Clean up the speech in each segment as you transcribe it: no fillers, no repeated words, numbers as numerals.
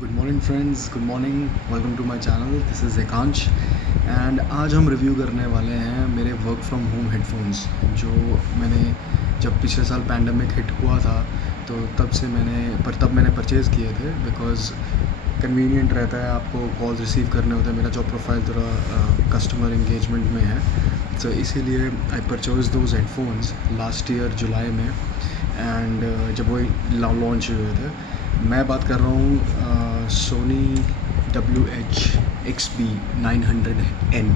Good morning friends, good morning. Welcome to my channel. This is Ekansh and आज हम review करने वाले हैं मेरे वर्क फ्रॉम होम हेडफोन्स जो मैंने जब पिछले साल पैंडमिक हिट हुआ था तो तब मैंने परचेज़ किए थे बिकॉज़ कन्वीनियंट रहता है, आपको कॉल्स रिसीव करने होते हैं। मेरा जॉब प्रोफाइल थोड़ा कस्टमर इंगेजमेंट में है, तो इसीलिए I purchase those headphones last year July में एंड जब वो लॉन्च हुए थे। मैं बात कर रहा हूँ सोनी WH-XB900N।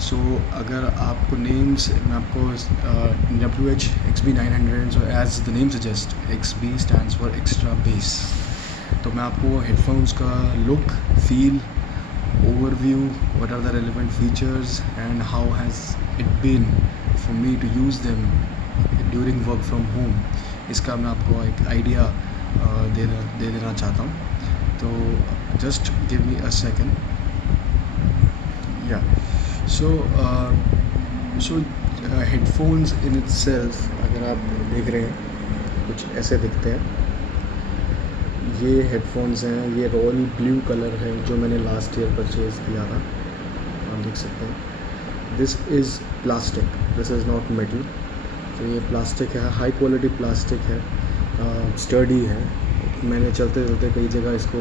सो अगर आपको नेम्स, मैं आपको WH-XB900, so as the name suggest, XB stands for extra bass. तो मैं आपको हेडफोन्स का look, feel, overview, what are the relevant features and how has it been for me to use them during work from home, इसका मैं आपको एक idea दे देना चाहता हूँ। तो just give me a second. या सो हेडफोन्स इन इटसेल्फ अगर आप देख रहे हैं कुछ ऐसे दिखते हैं। ये हेडफोन्स हैं, ये रॉयल ब्लू कलर है जो मैंने लास्ट ईयर परचेज़ किया था, आप देख सकते हैं। This is plastic, this is not metal. तो ये प्लास्टिक है, हाई क्वालिटी प्लास्टिक है, स्टर्डी है। मैंने चलते चलते कई जगह इसको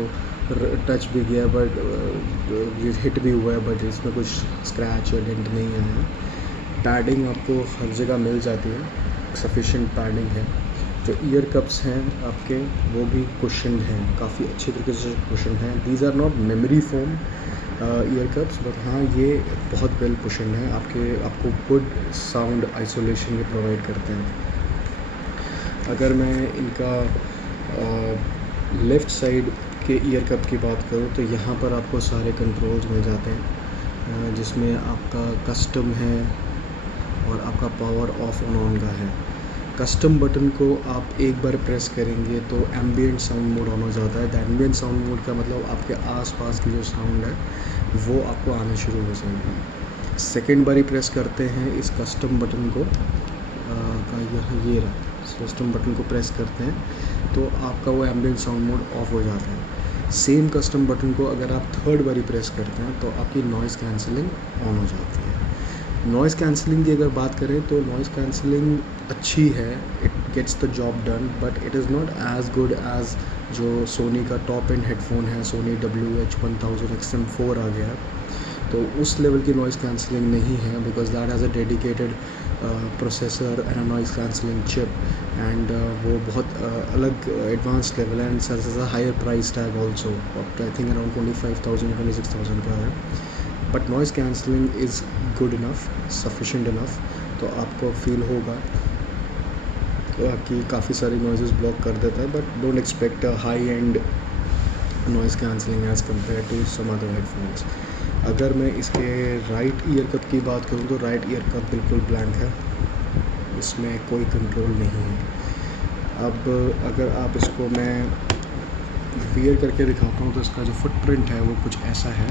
टच भी किया बट ये हिट भी हुआ है, बट इसमें कुछ स्क्रैच या डेंट नहीं आया है। पैडिंग आपको हर जगह मिल जाती है, सफिशिएंट पैडिंग है। जो ईयर कप्स हैं आपके वो भी कुशन्ड हैं, काफ़ी अच्छी तरीके से कुशन्ड हैं। These are not memory foam ear cups, but हाँ ये बहुत वेल कुशन्ड हैं, आपको गुड साउंड आइसोलेशन भी प्रोवाइड करते हैं। अगर मैं इनका लेफ़्ट साइड के ईयर कप की बात करूँ तो यहाँ पर आपको सारे कंट्रोल्स मिल जाते हैं, जिसमें आपका कस्टम है और आपका पावर ऑफ ऑन का है। कस्टम बटन को आप एक बार प्रेस करेंगे तो एम्बिएंट साउंड मोड ऑन हो जाता है। द एम्बिएंट साउंड मोड का मतलब आपके आसपास की जो साउंड है वो आपको आना शुरू हो जाएगी। सेकेंड बार ही प्रेस करते हैं इस कस्टम बटन को का यहाँ ये रहा, कस्टम बटन को प्रेस करते हैं तो आपका वो एम्बिएंट साउंड मोड ऑफ हो जाता है। सेम कस्टम बटन को अगर आप थर्ड बारी प्रेस करते हैं तो आपकी नॉइज़ कैंसिलिंग ऑन हो जाती है। नॉइज़ कैंसिलिंग की अगर बात करें तो नॉइज़ कैंसिलिंग अच्छी है, it gets the job done, but it is not as good as जो सोनी का टॉप एंड हेडफोन है, सोनी WH-1000XM4 आ गया है। तो उस लेवल की नॉइज़ कैंसिलिंग नहीं है because that has a dedicated processor and a noise cancelling chip and वो बहुत अलग एडवांस लेवल है and sir higher price tag also, I think around 25,000-26,000 का है। But noise cancelling is good enough, sufficient enough, तो आपको feel होगा कि काफ़ी सारी नॉइज़ेस ब्लॉक कर देता है, but don't expect a high end noise cancelling as compare to some other headphones. अगर मैं इसके राइट ईयर कप की बात करूँ तो राइट ईयर कप बिल्कुल ब्लैंक है, इसमें कोई कंट्रोल नहीं है। अब अगर आप इसको मैं वियर करके दिखाता हूँ तो इसका जो फुटप्रिंट है वो कुछ ऐसा है।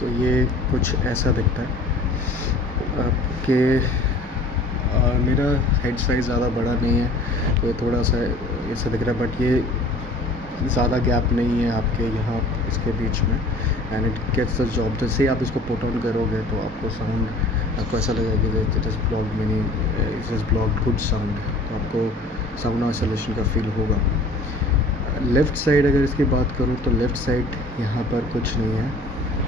तो ये कुछ ऐसा दिखता है आपके। मेरा हेड साइज़ ज़्यादा बड़ा नहीं है तो ये थोड़ा सा ऐसा दिख रहा है, बट ये ज़्यादा गैप नहीं है आपके यहाँ इसके बीच में and it gets the job. जैसे आप इसको पुट ऑन करोगे तो आपको साउंड आपको ऐसा लगेगा कि it is blocked mini, it is blocked good sound, तो आपको साउंड आइसोलेशन का फील होगा। लेफ़्ट साइड अगर इसकी बात करूँ तो लेफ़्ट साइड यहाँ पर कुछ नहीं है।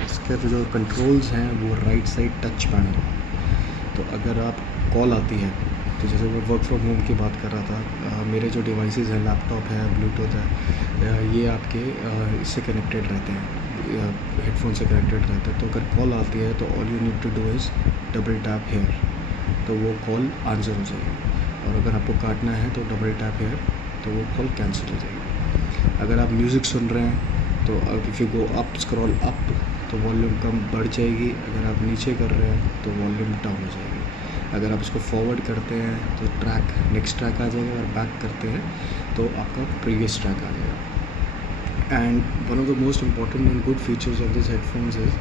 इसके जो कंट्रोल्स हैं वो राइट साइड टच पैनल। तो अगर आप कॉल आती है तो जैसे मैं वर्क फ्रॉम होम की बात कर रहा था, मेरे जो डिवाइसेस हैं, लैपटॉप है, ब्लूटूथ है, ये आपके इससे कनेक्टेड रहते हैं, हेडफोन से कनेक्टेड रहते हैं। तो अगर कॉल आती है तो all you need to do is double tap here, तो वो कॉल आंसर हो जाएगी। और अगर आपको काटना है तो डबल टैप हेयर, तो वो कॉल कैंसिल हो जाएगी। अगर आप म्यूज़िक सुन रहे हैं तो if you go up, scroll up, तो वॉल्यूम कम बढ़ जाएगी। अगर आप नीचे कर रहे हैं तो वॉल्यूम डाउन हो जाएगी। अगर आप इसको फॉरवर्ड करते हैं तो ट्रैक नेक्स्ट ट्रैक आ जाएगा, और बैक करते हैं तो आपका प्रीवियस ट्रैक आ जाएगा। And one of the most important and good features of this headphones is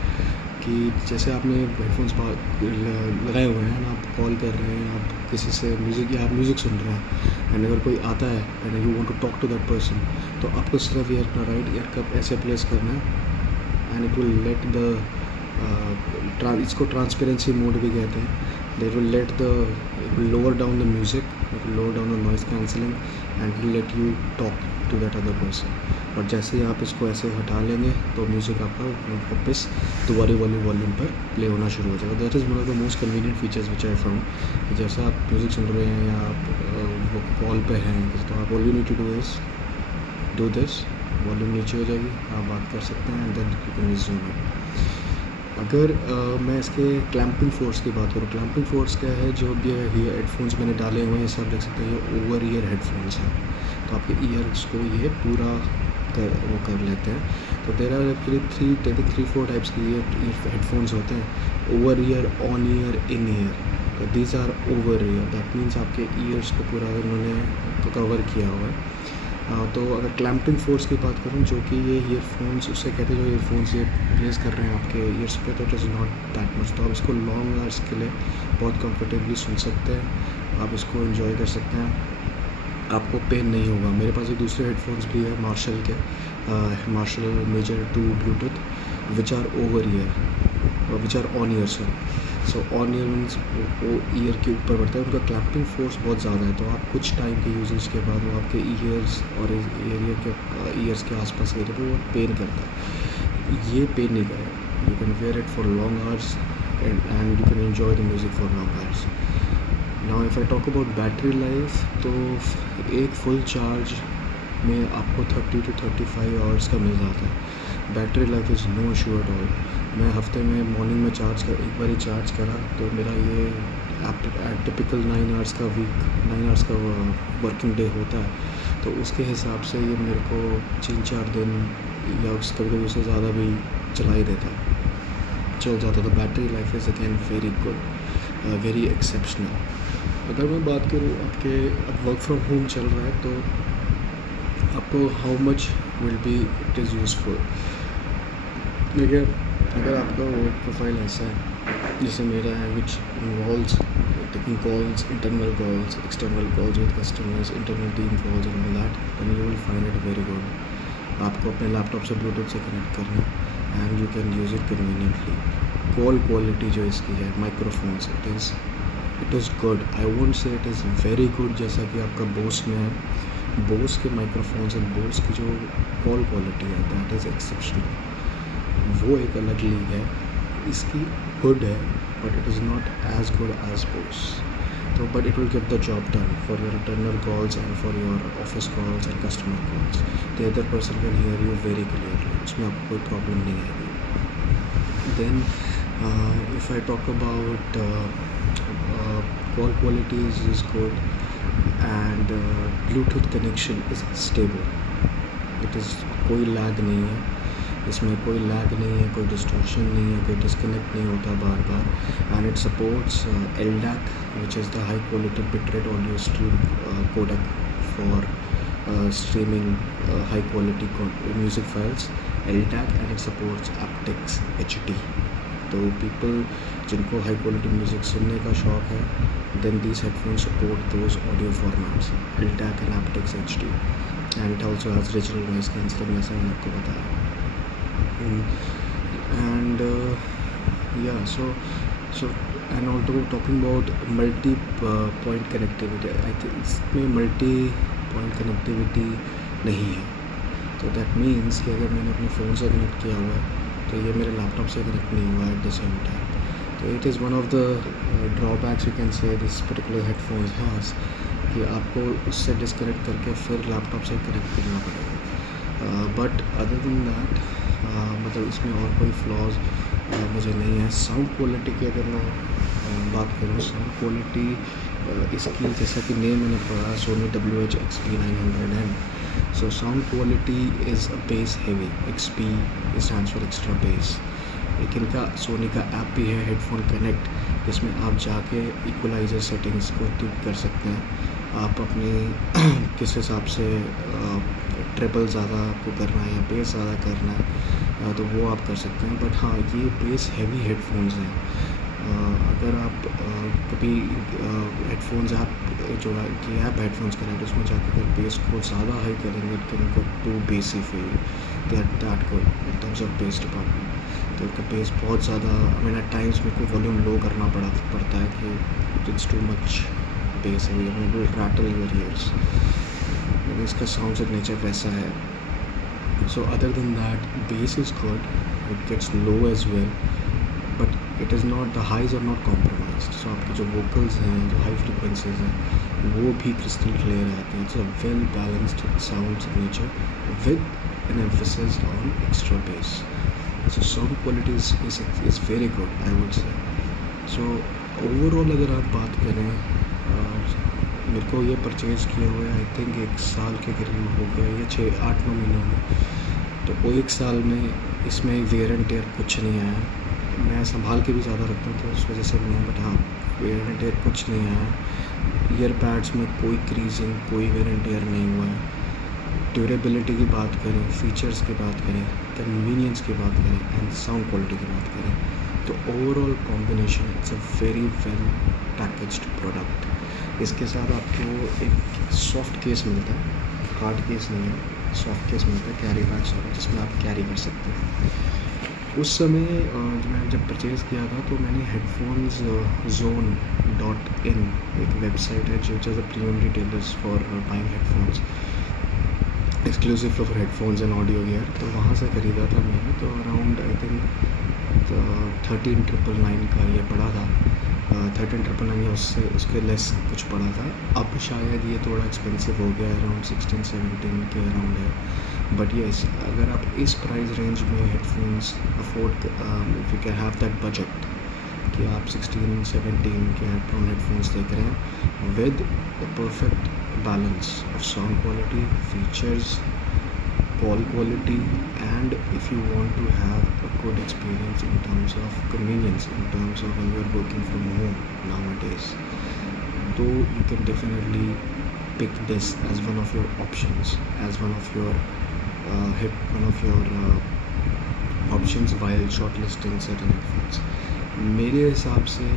कि जैसे आपने हेडफोन्स लगाए हुए हैं ना, आप कॉल कर रहे हैं, आप किसी से म्यूज़िक या आप म्यूज़िक सुन रहे हैं एंड अगर कोई आता है and you want to talk to that person, तो आपको सिर्फ ये अपना राइट ईयर कप ऐसे प्लेस करना है and it will let the इसको ट्रांसपेरेंसी मोड भी कहते हैं. They will let it will lower down the music, it will lower down the noise cancelling and will let you talk to that other person. और जैसे ही आप इसको ऐसे हटा लेंगे तो म्यूज़िक आपका वापस दोबारा वाली वॉल्यूम पर प्ले होना शुरू हो जाएगा. That is one of the most convenient features which I found कि जैसे आप म्यूज़िक सुन रहे हैं या आप वो कॉल पे हैं तो आप all you need to do is do this, volume नीचे हो जाएगी, आप बात कर सकते हैं and then you can resume it. अगर मैं इसके क्लैम्पिंग फोर्स की बात करूँ, क्लैम्पिंग फोर्स क्या है, जो भी ये हेडफोन्स मैंने डाले हुए हैं ये सब देख सकते हैं, ये ओवर ईयर हेडफोन्स हैं तो आपके ईयर्स को ये पूरा वो कर लेते हैं. तो देर आर एक्चुअली 3-4 टाइप्स के ये हेडफोन्स होते हैं, over ear, on ear, in ear. तो these are over ear, that means आपके ईयर्स को पूरा इन्होंने कवर किया हुआ है. तो अगर क्लैम्पिंग फोर्स की बात करूँ, जो कि ये ईयरफोन्स उससे कहते हैं, जो ईयरफोन्स ये प्लेस कर रहे हैं आपके ईयर्स पे, तो it is not that much. तो आप इसको लॉन्ग आवर्स के लिए बहुत कंफर्टेबली सुन सकते हैं, आप इसको एंजॉय कर सकते हैं, आपको पेन नहीं होगा. मेरे पास एक दूसरे हेडफोन्स भी है मार्शल के, Marshall major 2 bluetooth which are over ear, which are on ear. So on ear means वो ईयर के ऊपर बढ़ता है, उनका क्लैम्पिंग फोर्स बहुत ज़्यादा है. तो आप कुछ टाइम के यूजेज के बाद वो आपके ईयर्स और एरिया के ईयर्स के आसपास एरिया पे वो पेन करता है. ये पेन नहीं करेगा. You can wear it for long hours and you can enjoy the music for long hours. Now if I talk about battery life, तो एक फुल चार्ज में आपको 30 to 35 आवर्स का मिल जाता है. Battery life is no issue at all. मैं हफ्ते में मॉर्निंग में एक बार ही चार्ज करा तो मेरा ये टिपिकल 9 आवर्स का वर्किंग डे होता है. तो उसके हिसाब से ये मेरे को 3-4 दिन या कभी उससे ज़्यादा भी चला ही देता है, चल जाता. तो battery life is again very good, very exceptional. अगर मैं बात करूँ आपके अब वर्क फ्रॉम होम चल रहा है, तो आपको how much will be it is useful. देखिए, अगर आपका वर्क प्रोफाइल ऐसा है जैसे मेरा है, which involves taking calls, internal calls, external calls with customers, internal team calls and all that, then you will find it very good. आपको अपने लैपटॉप से ब्लूटूथ से कनेक्ट करना and you can use it conveniently. Call quality जो इसकी है, microphones, it is good. I won't say it is very good जैसा कि आपका बोस में है. बोस के माइक्रोफोन्स एंड बोस की जो कॉल क्वालिटी है, दैट इज़ एक्सेप्शनल. वो एक अलग लीग है. इसकी गुड है but it is not as good as Bose. तो but it will get the job done for your internal calls and for your office calls and customer calls. The other person can hear you very clearly, उसमें आपको कोई problem नहीं आएगी. Then if I talk about call quality is good and Bluetooth connection is stable. It is कोई lag नहीं है इसमें, कोई लैग नहीं है, कोई डिस्टॉर्शन नहीं है, कोई डिस्कनेक्ट नहीं होता बार बार. And it supports LDAC which is the high quality bitrate audio stream codec for streaming high quality music files, LDAC, and it supports aptX HD. तो people जिनको high quality music सुनने का शौक है, then these headphones support those audio formats, LDAC and aptX HD, and it also has digital noise cancelling जैसा मैंने आपको बताया. And yeah, so and also talking about multi-point connectivity, I think इसमें multi-point connectivity नहीं है. तो that means कि अगर मैंने अपने फ़ोन से कनेक्ट किया हुआ है तो ये मेरे लैपटॉप से कनेक्ट नहीं हुआ एट द सेम टाइम. तो it is one of the drawbacks you can say this particular headphones has, कि आपको उससे डिस्कनेक्ट करके फिर लैपटॉप से कनेक्ट करना पड़ेगा. बट अदर देन दैट मतलब इसमें और कोई फ्लॉज मुझे नहीं है. साउंड क्वालिटी की अगर मैं बात करूँ, साउंड क्वालिटी इसकी जैसा कि नेम मैंने पढ़ा, Sony WH-XP900M. So sound quality is a base heavy. XP stands for extra base. एक इनका सोनी का ऐप भी है, हेडफोन कनेक्ट, जिसमें आप जाके इक्वलाइज़र सेटिंग्स को ट्यून कर सकते हैं. आप अपने किस हिसाब से ट्रिपल ज़्यादा आपको करना है या बेस ज़्यादा करना है, तो वो आप कर सकते हैं। बट हाँ, ये बेस हैवी हेडफोन्स हैं। अगर आप कभी हेडफोन्स ऐप जो है कि ऐप हेडफोन्स करें तो उसमें जाकर अगर बेस को ज़्यादा हाई करेंगे, इट कैन गेट टू बेसी for that good in terms of base department. तो इनका बेस बहुत ज़्यादा, आई मीन एट टाइम्स मेरे को वॉल्यूम लो करना पड़ता है कि इट्स टू मच बेस है, विल रैटल योर ईयर्स। लेकिन इसका साउंड सिग्नेचर वैसा है। So other than that, bass is good. It gets low as well, but it is not, the highs are not compromised. So आपके जो vocals हैं, जो high frequencies हैं, वो भी crystal clear आते हैं. It's a well balanced sound signature with an emphasis on extra bass. So sound quality is very good, I would say. So overall अगर आप बात करें, मेरे को ये परचेज़ किया हुआ है आई थिंक 1 साल के करीब हो गया, ये 6-8-9 महीनों में। तो वो 1 साल में इसमें वेयर एंड टेयर कुछ नहीं आया। मैं संभाल के भी ज़्यादा रखता हूँ तो उस वजह से नहीं है, बट हाँ, वेयर एंड टेयर कुछ नहीं आया। ईयर पैड्स में कोई क्रीजिंग, कोई वेयर एंड टेयर नहीं हुआ है। ड्यूरेबिलिटी की बात करें, फीचर्स की बात करें, कन्वीनियंस की बात करें एंड साउंड क्वालिटी की बात करें, तो overall combination it's a very well packaged product. इसके साथ आपको एक सॉफ्ट केस मिलता है, हार्ड केस नहीं है, सॉफ्ट केस मिलता है, कैरी बैग सॉफ्ट, जिसमें आप कैरी कर सकते हैं। उस समय मैं जब परचेज़ किया था तो मैंने हेडफोन्स zone.in एक वेबसाइट है जो is a premium retailers for buying headphones, exclusive for headphones and audio gear, तो वहाँ से ख़रीदा था मैंने। तो अराउंड आई थिंक 13,999 का ये पड़ा था, 13,999 या उसके लेस कुछ पड़ा था। अब शायद ये थोड़ा एक्सपेंसिव हो गया, अराउंड 16-17 के अराउंड है। बट येस, अगर आप इस प्राइस रेंज में headphones afford, if you can have that budget कि आप 16-17 के हेडफोन्स देख रहे हैं with perfect balance of sound quality, features, call quality, and if you want to have a good experience in terms of convenience, in terms of when you are working from home nowadays, so you can definitely pick this as one of your options, as one of your options while shortlisting certain headphones. मेरे हिसाब से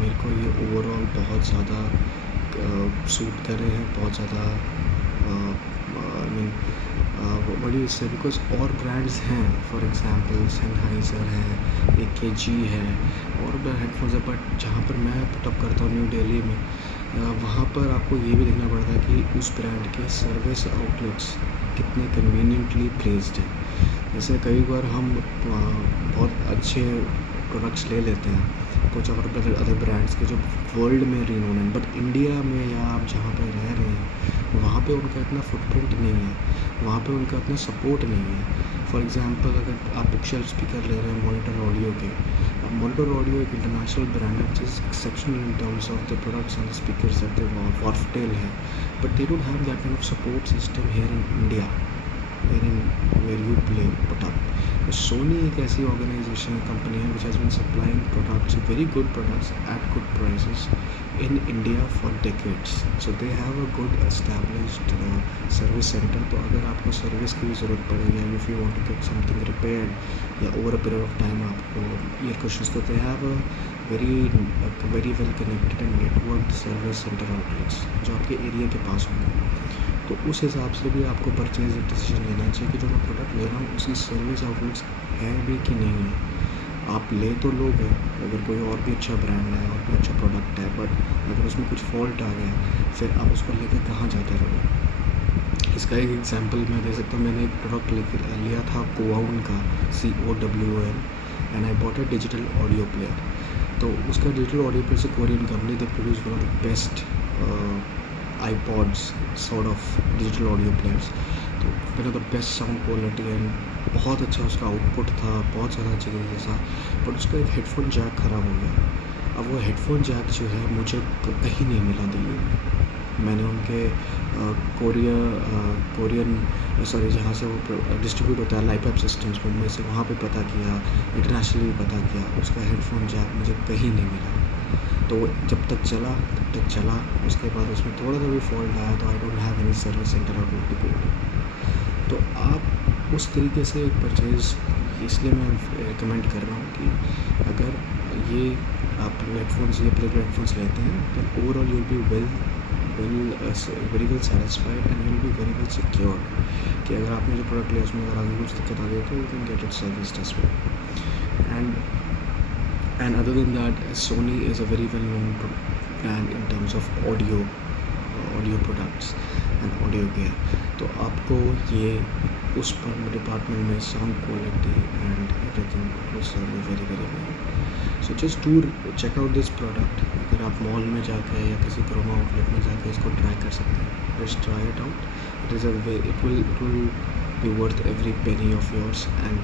मेरे को ये overall बहुत ज़्यादा suit कर रहे हैं, बहुत ज़्यादा आई मीन बड़ी इससे, बिकॉज और ब्रांड्स हैं, फॉर एग्जांपल सेनहाइजर है, AKG है, और भी हेडफोन्स है, बट जहाँ पर मैं पुटअप करता हूँ न्यू दिल्ली में, वहाँ पर आपको ये भी देखना पड़ता है कि उस ब्रांड के सर्विस आउटलेट्स कितने कन्वीनियंटली प्लेस्ड हैं। जैसे कई बार हम बहुत अच्छे प्रोडक्ट्स ले लेते हैं कुछ और अदर ब्रांड्स के जो वर्ल्ड में रिनोन है, बट इंडिया में या आप जहाँ पर रह रहे हैं वहाँ पे उनका इतना फुटप्रिंट नहीं है, वहाँ पे उनका इतना सपोर्ट नहीं है। फॉर एग्जांपल अगर आप बुकशेल्फ स्पीकर ले रहे हैं मॉनिटर ऑडियो के, अब मॉनिटर ऑडियो एक इंटरनेशनल ब्रांड है which is exceptional in terms of the products and speakers that they Wharfedale है, but they don't have that kind of support system here in India, where you play put up. Sony एक ऐसी organization company है which has been supplying products, very good products at good prices in India for decades. So they have a good established service center. तो अगर आपको service की भी ज़रूरत पड़े या if you want to get something repaired या over a period of time आपको ear cushions, तो they have a very well connected and networked service center outlets जो आपके एरिया के पास होंगे। तो उस हिसाब से भी आपको परचेज डिसीजन लेना चाहिए कि जो मैं प्रोडक्ट ले रहा हूँ उसकी सर्विस आउटलेट्स है भी कि नहीं है। आप ले तो लोगे अगर कोई और भी अच्छा ब्रांड है और भी अच्छा प्रोडक्ट है, बट अगर उसमें कुछ फॉल्ट आ गया फिर आप उसको लेकर कहाँ जाते रहोगे। इसका एक एग्जांपल मैं दे सकता हूँ। मैंने एक प्रोडक्ट लिया था कोआउन का, COWN, and I bought a digital audio player. तो उसका डिजिटल ऑडियो प्लेयर से Korean company, they produce one of the best iPods sort of digital audio players, तो मैंने the best sound quality and बहुत अच्छा उसका आउटपुट था, बहुत ज़्यादा अच्छी तरीके से, बट उसका एक हेडफोन जैक ख़राब हो गया। अब वो हेडफोन जैक जो है मुझे कहीं नहीं मिला दिल्ली में। मैंने उनके कोरियन जहाँ से वो डिस्ट्रीब्यूट होता है लाइपैप सिस्टम्स मुंबई से, वहाँ पे पता किया, इंटरनेशनली पता किया, उसका हेडफोन जैक मुझे कहीं नहीं मिला। तो जब तक चला तब तक चला, उसके बाद उसमें थोड़ा सा भी फॉल्ट आया तो I don't have any service centre out to go. तो आप उस तरीके से एक परचेज़ इसलिए मैं रिकमेंड कर रहा हूँ कि अगर ये आप हेडफोन्स ये प्लेबैक हेडफोन्स लेते हैं तो overall you'll be very well satisfied and you'll be very well secure कि अगर आपने जो प्रोडक्ट लिया उसमें अगर आगे कुछ दिक्कत आ गई तो you can get it serviced as well. And other than that, Sony is a very well known brand in terms of audio products and audio gear. तो आपको ये उस डिपार्टमेंट में sound quality and everything will serve you very very well. So just do check out this product. अगर आप mall में जाकर या किसी क्रोमा आउटलेट में जाकर इसको ट्राई कर सकते हैं. Just try it out. It will be worth every penny of yours. And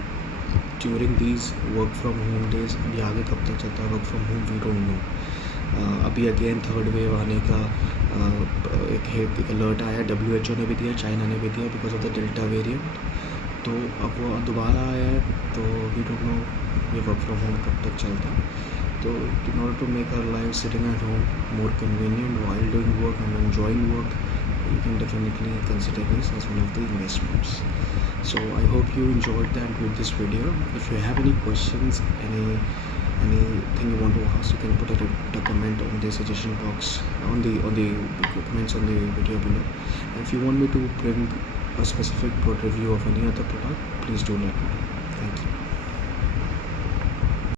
during these work from home days, अभी आगे कब तक चलता है work from home we don't know. अभी अगेन थर्ड वेव आने का एक अलर्ट आया. WHO ने भी दिया, चाइना ने भी दिया because of the delta variant. तो अब वो दोबारा आया है. तो वी डोंट नो ये वर्क फ्रॉम होम कब तक चलता है. तो in order to make our life sitting at home more convenient while doing work and enjoying work, you can definitely consider this as one of the investments. So I hope you enjoyed that with this video. If you have any questions, anything you want to ask, you can put a comment on the suggestion box on the comments on the video below. And if you want me to bring a specific review of any other product, please do let me know.